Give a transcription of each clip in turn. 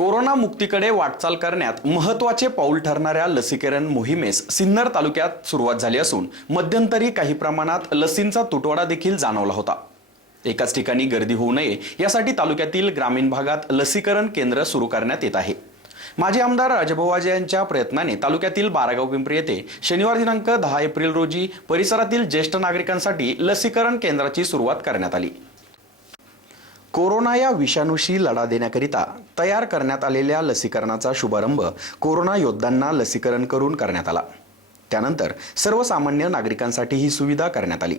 Corona मुक्तीकडे वाटचाल करण्यात महत्त्वाचे पाऊल ठरणाऱ्या लसीकरण मोहिमेस सिन्नर तालुक्यात सुरुवात झाली असून मध्यंतरी काही प्रमाणात लसींचा तुटवडा देखील जाणवला होता. एकाच ठिकाणी गर्दी होऊ नये यासाठी तालुक्यातील ग्रामीण भागात लसीकरण केंद्र सुरू करण्यात येत आहे. माजी आमदार राजभोवाजे यांच्या प्रयत्नाने तालुक्यातील बारागाव पिंपरी येथे शनिवार दिनांक दहा एप्रिल रोजी परिसरातील ज्येष्ठ नागरिकांसाठी लसीकरण केंद्राची सुरुवात करण्यात आली. कोरोना या विषाणूशी लढा देण्याकरिता तयार करण्यात आलेल्या लसीकरणाचा शुभारंभ कोरोना योद्धांना लसीकरण करून करण्यात आला. त्यानंतर सर्वसामान्य नागरिकांसाठी ही सुविधा करण्यात आली.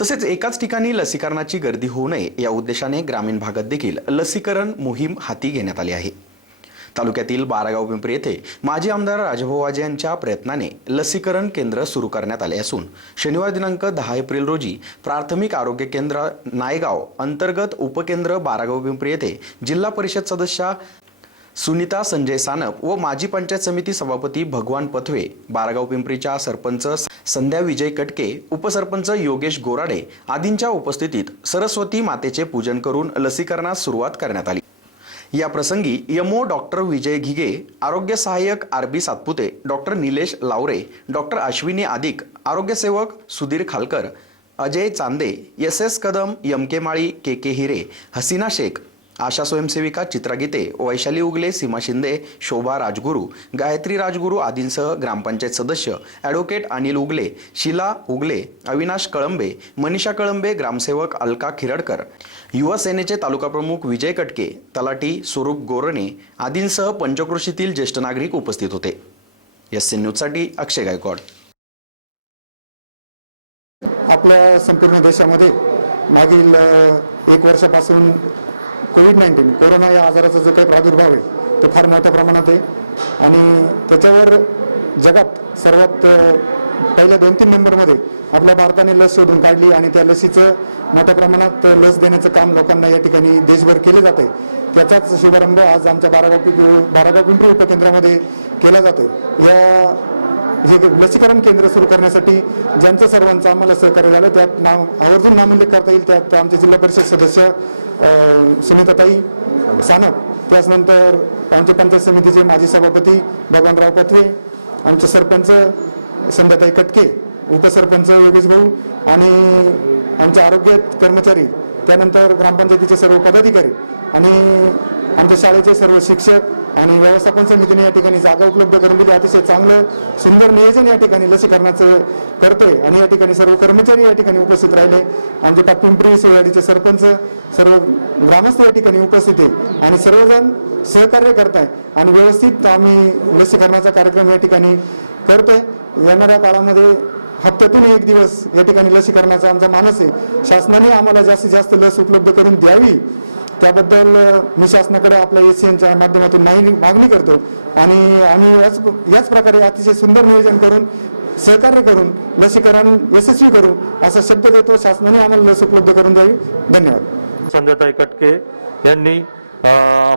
तसेच एकाच ठिकाणी लसीकरणाची गर्दी होऊ नये या उद्देशाने ग्रामीण भागात देखील लसीकरण मोहीम हाती घेण्यात आली आहे. तालुक्यातील बारागाव पिंपरी येथे माजी आमदार राजभाऊ वाजे यांच्या प्रयत्नाने लसीकरण केंद्र सुरू करण्यात आले असून शनिवार दिनांक दहा एप्रिल रोजी प्राथमिक आरोग्य केंद्र नायगाव अंतर्गत उपकेंद्र बारागाव पिंपरी येथे जिल्हा परिषद सदस्या सुनीता संजय सानप व माजी पंचायत समिती सभापती भगवान पथवे बारागाव पिंपरीच्या सरपंच संध्या विजय कटके उपसरपंच योगेश गोराडे आदींच्या उपस्थितीत सरस्वती मातेचे पूजन करून लसीकरणास सुरुवात करण्यात आली. या प्रसंगी यमो डॉक्टर विजय घिगे आरोग्य सहाय्यक R B Satpute doctor Nilesh Lavre doctor Ashwini Adik आरोग्यसेवक Sudhir Khalkar Ajay Chande S S Kadam Yamke K Mali K K Hire Hasina Shaikh आशा स्वयंसेविका चित्रा गीते वैशाली उगले सीमा शिंदे शोभा राजगुरू गायत्री राजगुरू आदींसह ग्रामपंचायत सदस्य ॲडव्होकेट अनिल उगले शिला उगले अविनाश कळंबे मनीषा कळंबे ग्रामसेवक अलका खिरडकर युवा सेनेचे तालुका प्रमुख विजय कटके तलाटी स्वरूप गोरणे आदींसह पंचकृषीतील ज्येष्ठ नागरिक उपस्थित होते. एस सी न्यूजसाठी अक्षय गायकवाड. आपल्या संपूर्ण देशामध्ये मागील एक वर्षापासून कोविड नाईन्टीन कोरोना या आजाराचा जो काही प्रादुर्भाव आहे तो फार मोठ्या प्रमाणात आहे. आणि त्याच्यावर जगात सर्वात पहिल्या दोन तीन नंबरमध्ये आपल्या भारताने लस शोधून काढली आणि त्या लसीचं मोठ्या प्रमाणात लस देण्याचं काम लोकांना या ठिकाणी देशभर केलं जात आहे. त्याचाच शुभारंभ आज आमच्या बारागाव पिंपरी बारागाव पिंपरी उपकेंद्रामध्ये केला जातो या हे लसीकरण केंद्र सुरू करण्यासाठी ज्यांचं सर्वांचं आम्हाला सहकार्य झालं त्यात नाव आवर्जून नामोल्लेख करता येईल त्यात आमचे जिल्हा परिषद सदस्य सुनीताताई सानप त्याचनंतर आमचे पंचायत समितीचे माजी सभापती भगवानराव पथवे आमचे सरपंच संध्याताई कटके उपसरपंच योगेश भाऊ आणि आमचे आरोग्य कर्मचारी त्यानंतर ग्रामपंचायतीचे सर्व पदाधिकारी आणि आमच्या शाळेचे सर्व शिक्षक आणि व्यवस्थापन समितीने या ठिकाणी जागा उपलब्ध करून दिली. अतिशय चांगलं सुंदर नियोजन या ठिकाणी लसीकरणाचं करतोय आणि या ठिकाणी सर्व कर्मचारी या ठिकाणी उपस्थित राहिले. आमचे पाटपिंपरी सोयाडीचे सरपंच सर्व ग्रामस्थ या ठिकाणी उपस्थित आहे आणि सर्वजण सहकार्य करताय आणि व्यवस्थित आम्ही लसीकरणाचा कार्यक्रम या ठिकाणी करतोय. येणाऱ्या काळामध्ये हप्त्यातून एक दिवस या ठिकाणी लसीकरणाचा आमचा मानस आहे. शासनाने आम्हाला जास्तीत जास्त लस उपलब्ध करून द्यावी. त्याबद्दल मी शासनाकडे आपल्या एस सी एनच्या माध्यमातून मागणी मागणी करतो. आणि आम्ही याच याच प्रकारे अतिशय सुंदर नियोजन करून सहकार्य करून लसीकरण यशस्वी करू असा शब्द देतो. शासनाने आम्हाला लस उपलब्ध करून द्यावी. धन्यवाद. संध्याताई कटके यांनी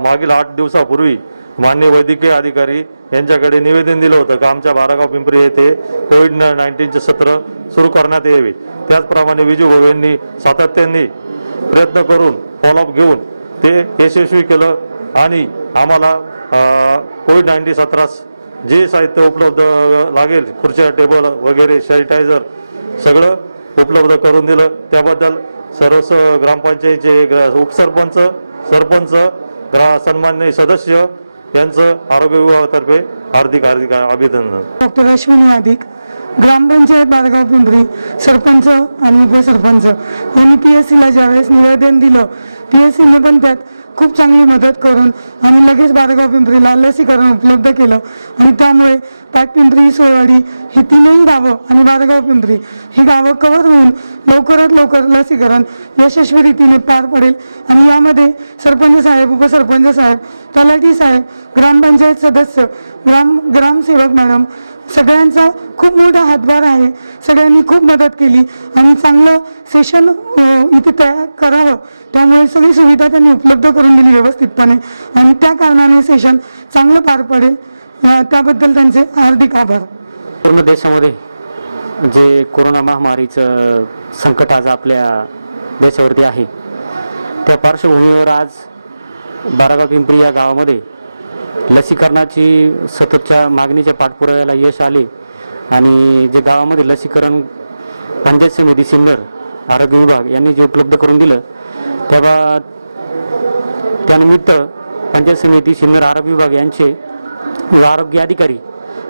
मागील आठ दिवसापूर्वी मान्य वैद्यकीय अधिकारी यांच्याकडे निवेदन दिलं होतं का आमच्या बारागाव पिंपरी येथे कोविड नाईन्टीनचे सत्र सुरू करण्यात यावे. त्याचप्रमाणे विजू भाऊ यांनी सातत्याने प्रयत्न करून फॉलोअप घेऊन ते यशस्वी केलं आणि आम्हाला कोविड नाईन्टीन सत्रास जे साहित्य उपलब्ध लागेल खुर्च्या टेबल वगैरे सॅनिटायझर सगळं उपलब्ध करून दिलं. त्याबद्दल सर्व स ग्रामपंचायतीचे ग्र उपसरपंच सरपंच ग्रा सन्मान्य सदस्य यांचं आरोग्य विभागातर्फे हार्दिक हार्दिक अभिनंदन. डॉक्टर अश्विनी अधिक ग्रामपंचायत बारगाव पिंपरी सरपंच आणि उपसरपंच यांनी पी एस सीला ज्यावेळेस निवेदन दिलं पी एस सीने पण त्यात खूप चांगली मदत करून आणि लगेच बारगाव पिंपरीला लसीकरण उपलब्ध केलं आणि त्यामुळे पाटपिंपरी सोयवाडी ही तीनही गावं आणि बारगाव पिंपरी ही गावं कव्हर होऊन लवकरात लवकर लसीकरण यशस्वी रीतीने पार पडेल. आणि यामध्ये सरपंच साहेब उपसरपंच साहेब तलाठी साहेब ग्रामपंचायत सदस्य ग्राम ग्रामसेवक मॅडम सगळ्यांचा खूप मोठा हातभार आहे. सगळ्यांनी खूप मदत केली आणि चांगलं सेशन इथे तयार करावं. त्यामुळे सगळी सुविधा त्यांनी उपलब्ध करून दिली व्यवस्थितपणे. आणि त्या कारणाने सेशन चांगलं पार पडेल. त्याबद्दल त्यांचे हार्दिक आभार. पूर्ण देशामध्ये जे कोरोना महामारीचं संकट आज आपल्या देशावरती आहे त्या पार्श्वभूमीवर आज बारागाव पिंपरी या गावामध्ये लसीकरणाची सततच्या मागणीच्या पाठपुराव्याला यश आले आणि जे गावामध्ये लसीकरण पंचायत समिती सिन्नर आरोग्य विभाग यांनी जे उपलब्ध करून दिलं तेव्हा त्यानिमित्त पंचायत समिती सिन्नर आरोग्य विभाग यांचे व आरोग्य अधिकारी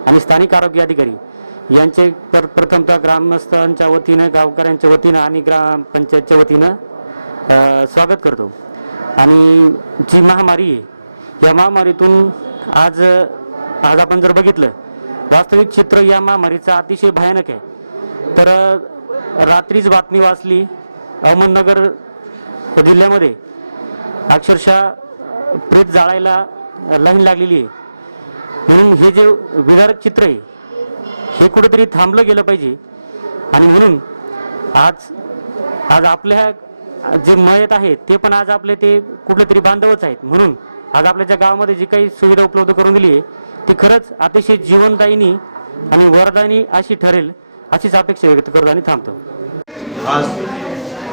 आणि स्थानिक आरोग्य अधिकारी यांचे पर प्रथमतः ग्रामस्थांच्या वतीनं गावकऱ्यांच्या वतीनं आणि ग्रामपंचायतच्या वतीनं स्वागत करतो. आणि जी महामारी आहे या महामारीतून आज आज आपण जर बघितलं वास्तविक चित्र या महामारीचं अतिशय भयानक आहे. तर रात्रीच बातमी वाचली अहमदनगर जिल्ह्यामध्ये. अक्षरशः प्रेत जाळायला लाईन लागलेली आहे. म्हणून हे जे विदारक चित्र आहे हे कुठेतरी थांबलं गेलं पाहिजे. आणि म्हणून आज आज आपल्या जे मयत आहेत ते पण आज आपले ते कुठले तरी बांधवच आहेत. म्हणून आज आपल्या ज्या गावामध्ये जी काही सुविधा उपलब्ध करून दिली आहे ती खरंच अतिशय जीवनदायिनी आणि वरदायिनी अशी ठरेल अशीच अपेक्षा व्यक्त करतो आणि थांबतो. आज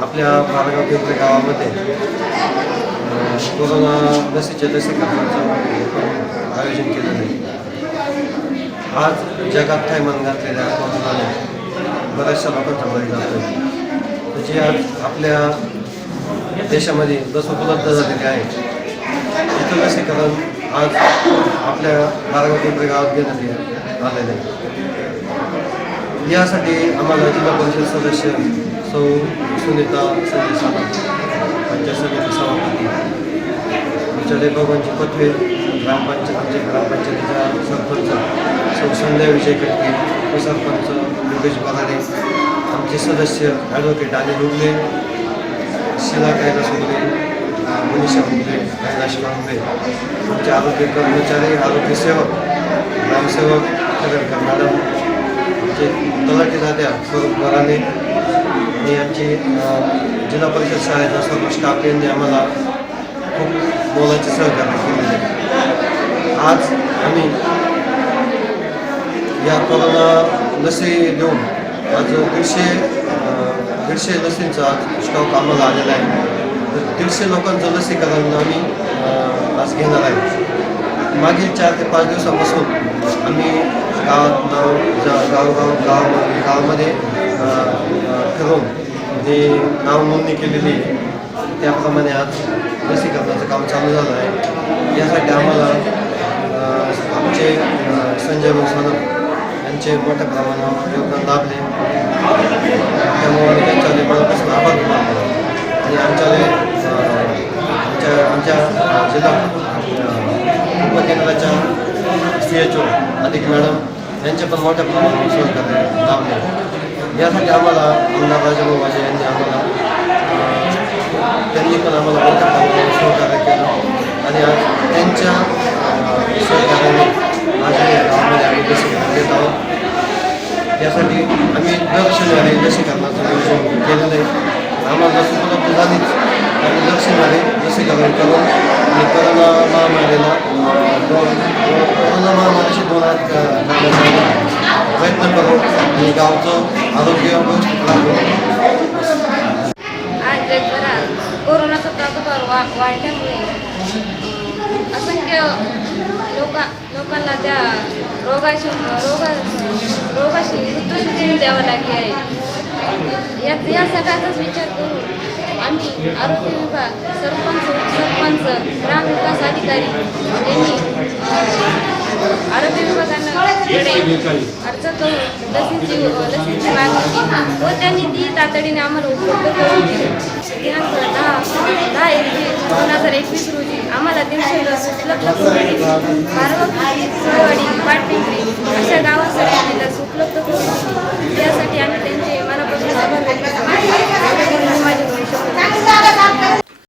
आपल्या बारगाव गावामध्ये कोरोना लसीच्या लसीकरणाचं आयोजन केलं आहे. आज जगात थैमान घातलेल्या कोरोनाने बऱ्याचशा लोकांचा बळी जातोय त्याची आज आपल्या देशामध्ये लस उपलब्ध झालेली आहे तिथं लसीकरण आज आपल्या बारगाव पिंपरी गावात घेण्यात आलेलं आहे. यासाठी आम्हाला जिल्हा परिषद सदस्य सौ सुनीता संजय सावंत पंचायत समिती सभापती आमच्या बाबांची पत्वे ग्रामपंचायत आमच्या ग्रामपंचायतीच्या सरपंच सौ संध्या विजय कटके उपसरपंच योगेश बराडे आमचे सदस्य ॲडव्होकेट अनिल उगले शिला कैलास उगले मनीषा उगले आमचे आरोग्य कर्मचारी आरोग्य सेवक ग्रामसेवक खगडकर मॅडम आमचे तलाठी दाद्या स्वरूप बराने आणि आमची जिल्हा परिषद शाळेचा सर्व स्टाफ यांनी आम्हाला खूप मोलाचे सहकार्य केलेले आहे. आज आम्ही या कोरोना लसी देऊन आज दीडशे दीडशे लसींचा आज स्टॉक आम्हाला आलेला आहे तर दीडशे लोकांचं लसीकरण आम्ही आज घेणार आहे. मागील चार ते पाच दिवसापासून आम्ही गावात नाव जा गावगाव गाव गावामध्ये ठरवून जे नाव नोंदणी केलेली त्याप्रमाणे आज लसीकरणाचं काम चालू झालं आहे. यासाठी आम्हाला आमचे संजय भाऊ यांचे मोठ्या प्रमाणावर योगदान लाभले. त्यामुळे त्यांच्या त्यांच्याकडे मनापासून आभार मानतो. आणि आमच्याकडे आमच्या आमच्या जिल्हा उपकेंद्राच्या सी एच ओ अधिक मॅडम यांचे पण मोठ्या प्रमाणावर सहकार्य लाभले यासाठी आम्हाला आमदार राजाभाऊ भाजे यांनी आम्हाला त्यांनी पण आम्हाला मोठ्या प्रमाणात सहकार्य केलं. आणि त्यांच्या अ, सहकार्याने आज या गावामध्ये आम्ही लसीकरण घेत आहोत यासाठी आम्ही दर शनिवारी लसीकरणाचं नियोजन केलेलं आहे आम्हाला लस उपलब्ध झालीच आणि दर शनिवारी लसीकरण करून आणि कोरोना महामारीला अं, दोन दोन- कोरोना महामारीशी दोन हात क- घालण्याचा प्रयत्न करू आणि गावचं आरोग्य आज कोरोनाचा प्रादुर्भाव वा वाढल्यामुळे असंख्य लोका लोकांना त्या रोगाशी रोगा रोगाशी मृत्यूशी द्यावं लागले आहे या या सगळ्याचाच विचार करून आम्ही आरोग्य विभाग सरपंच सरपंच ग्रामविकास अधिकारी यांनी आरोग्य विभागानं अर्ज करून लसीची लसीची मागणी व त्यांनी ती तातडीने आम्हाला उपलब्ध करून दिली. दहा दहा एकवीस दोन हजार एकवीस रोजी आम्हाला तीनशे लस उपलब्ध करून दिली. मारवाडी सुरवाडी पाटपिंपरी अशा गावासाठी लस उपलब्ध करून दिली. यासाठी आम्ही त्यांचे मनापासून आभार व्यक्त करतो.